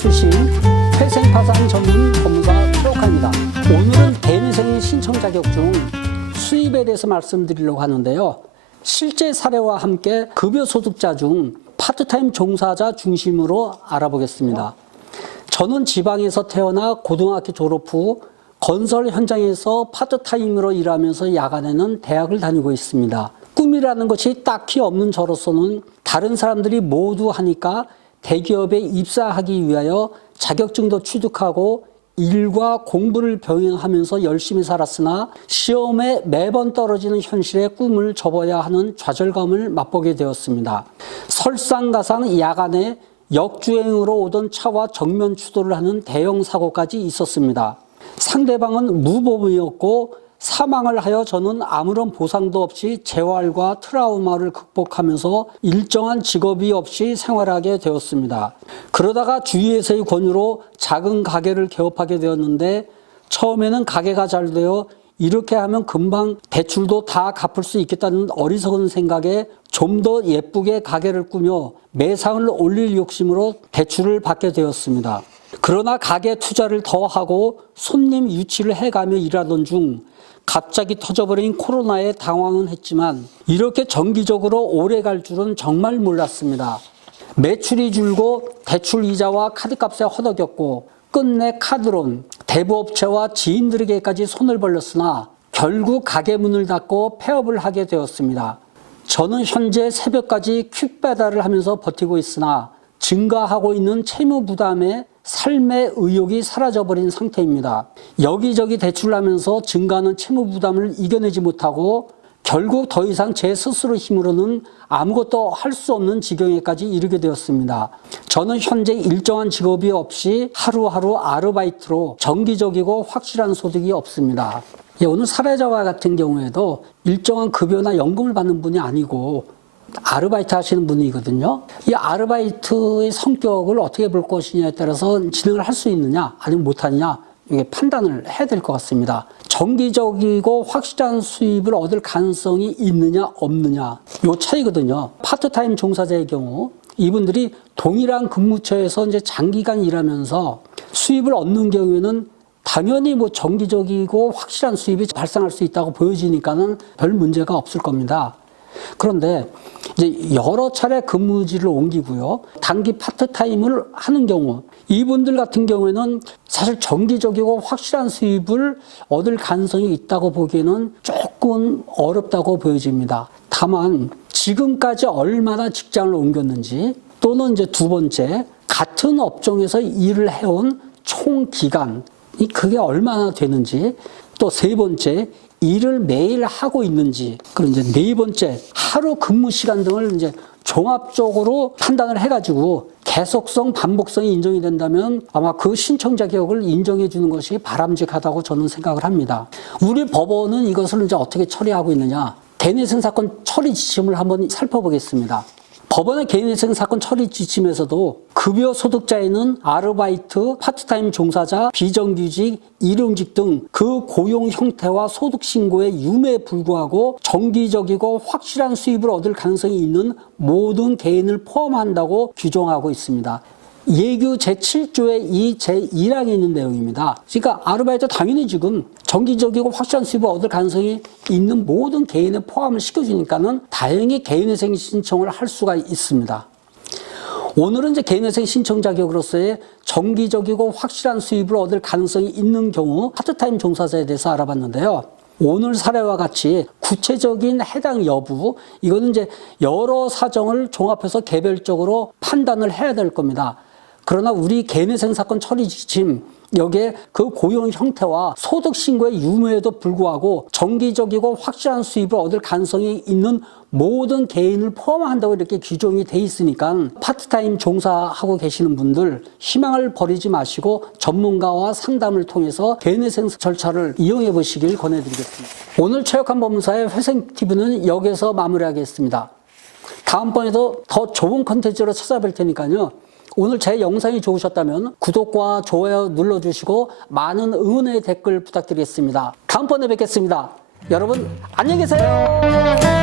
출신 회생파산 전문 법무사 최옥하입니다. 오늘은 개인회생 신청 자격 중 수입에 대해서 말씀드리려고 하는데요. 실제 사례와 함께 급여 소득자 중 파트타임 종사자 중심으로 알아보겠습니다. 저는 지방에서 태어나 고등학교 졸업 후 건설 현장에서 파트타임으로 일하면서 야간에는 대학을 다니고 있습니다. 꿈이라는 것이 딱히 없는 저로서는 다른 사람들이 모두 하니까 대기업에 입사하기 위하여 자격증도 취득하고 일과 공부를 병행하면서 열심히 살았으나 시험에 매번 떨어지는 현실에 꿈을 접어야 하는 좌절감을 맛보게 되었습니다. 설상가상 야간에 역주행으로 오던 차와 정면 추돌을 하는 대형 사고까지 있었습니다. 상대방은 무보험이었고 사망을 하여 저는 아무런 보상도 없이 재활과 트라우마를 극복하면서 일정한 직업이 없이 생활하게 되었습니다. 그러다가 주위에서의 권유로 작은 가게를 개업하게 되었는데 처음에는 가게가 잘 되어 이렇게 하면 금방 대출도 다 갚을 수 있겠다는 어리석은 생각에 좀 더 예쁘게 가게를 꾸며 매상을 올릴 욕심으로 대출을 받게 되었습니다. 그러나 가게 투자를 더 하고 손님 유치를 해가며 일하던 중 갑자기 터져버린 코로나에 당황은 했지만 이렇게 정기적으로 오래 갈 줄은 정말 몰랐습니다. 매출이 줄고 대출 이자와 카드값에 허덕였고 끝내 카드론, 대부업체와 지인들에게까지 손을 벌렸으나 결국 가게 문을 닫고 폐업을 하게 되었습니다. 저는 현재 새벽까지 퀵 배달을 하면서 버티고 있으나 증가하고 있는 채무 부담에 삶의 의욕이 사라져버린 상태입니다. 여기저기 대출을 하면서 증가하는 채무 부담을 이겨내지 못하고 결국 더 이상 제 스스로 힘으로는 아무것도 할 수 없는 지경에까지 이르게 되었습니다. 저는 현재 일정한 직업이 없이 하루하루 아르바이트로 정기적이고 확실한 소득이 없습니다. 오늘 사례자와 같은 경우에도 일정한 급여나 연금을 받는 분이 아니고 아르바이트 하시는 분이거든요. 이 아르바이트의 성격을 어떻게 볼 것이냐에 따라서 진행을 할 수 있느냐 아니면 못하느냐 이게 판단을 해야 될 것 같습니다. 정기적이고 확실한 수입을 얻을 가능성이 있느냐 없느냐 요 차이거든요. 파트타임 종사자의 경우 이분들이 동일한 근무처에서 이제 장기간 일하면서 수입을 얻는 경우에는 당연히 정기적이고 확실한 수입이 발생할 수 있다고 보여지니까는 별 문제가 없을 겁니다. 그런데 이제 여러 차례 근무지를 옮기고요. 단기 파트타임을 하는 경우 이분들 같은 경우에는 사실 정기적이고 확실한 수입을 얻을 가능성이 있다고 보기에는 조금 어렵다고 보여집니다. 다만 지금까지 얼마나 직장을 옮겼는지 또는 이제 두 번째 같은 업종에서 일을 해온 총 기간 그게 얼마나 되는지 또 세 번째 일을 매일 하고 있는지 그리고 이제 네 번째 하루 근무 시간 등을 이제 종합적으로 판단을 해가지고 계속성, 반복성이 인정이 된다면 아마 그 신청 자격을 인정해 주는 것이 바람직하다고 저는 생각을 합니다. 우리 법원은 이것을 이제 어떻게 처리하고 있느냐? 개인회생 사건 처리 지침을 한번 살펴보겠습니다. 법원의 개인회생 사건 처리 지침에서도 급여 소득자에는 아르바이트, 파트타임 종사자, 비정규직, 일용직 등 그 고용 형태와 소득 신고의 유무에 불구하고 정기적이고 확실한 수입을 얻을 가능성이 있는 모든 개인을 포함한다고 규정하고 있습니다. 예규 제7조의 이 제1항에 있는 내용입니다. 그러니까 아르바이트 당연히 지금 정기적이고 확실한 수입을 얻을 가능성이 있는 모든 개인에 포함을 시켜주니까는 다행히 개인회생 신청을 할 수가 있습니다. 오늘은 이제 개인회생 신청 자격으로서의 정기적이고 확실한 수입을 얻을 가능성이 있는 경우 파트타임 종사자에 대해서 알아봤는데요. 오늘 사례와 같이 구체적인 해당 여부, 이거는 이제 여러 사정을 종합해서 개별적으로 판단을 해야 될 겁니다. 그러나 우리 개인회생 사건 처리 지침 여기에 그 고용 형태와 소득 신고의 유무에도 불구하고 정기적이고 확실한 수입을 얻을 가능성이 있는 모든 개인을 포함한다고 이렇게 규정이 돼 있으니까 파트타임 종사하고 계시는 분들 희망을 버리지 마시고 전문가와 상담을 통해서 개인회생 절차를 이용해 보시길 권해드리겠습니다. 오늘 최혁한 법무사의 회생TV는 여기서 마무리하겠습니다. 다음번에도 더 좋은 콘텐츠로 찾아뵐 테니까요. 오늘 제 영상이 좋으셨다면 구독과 좋아요 눌러주시고 많은 응원의 댓글 부탁드리겠습니다. 다음번에 뵙겠습니다. 여러분 안녕히 계세요.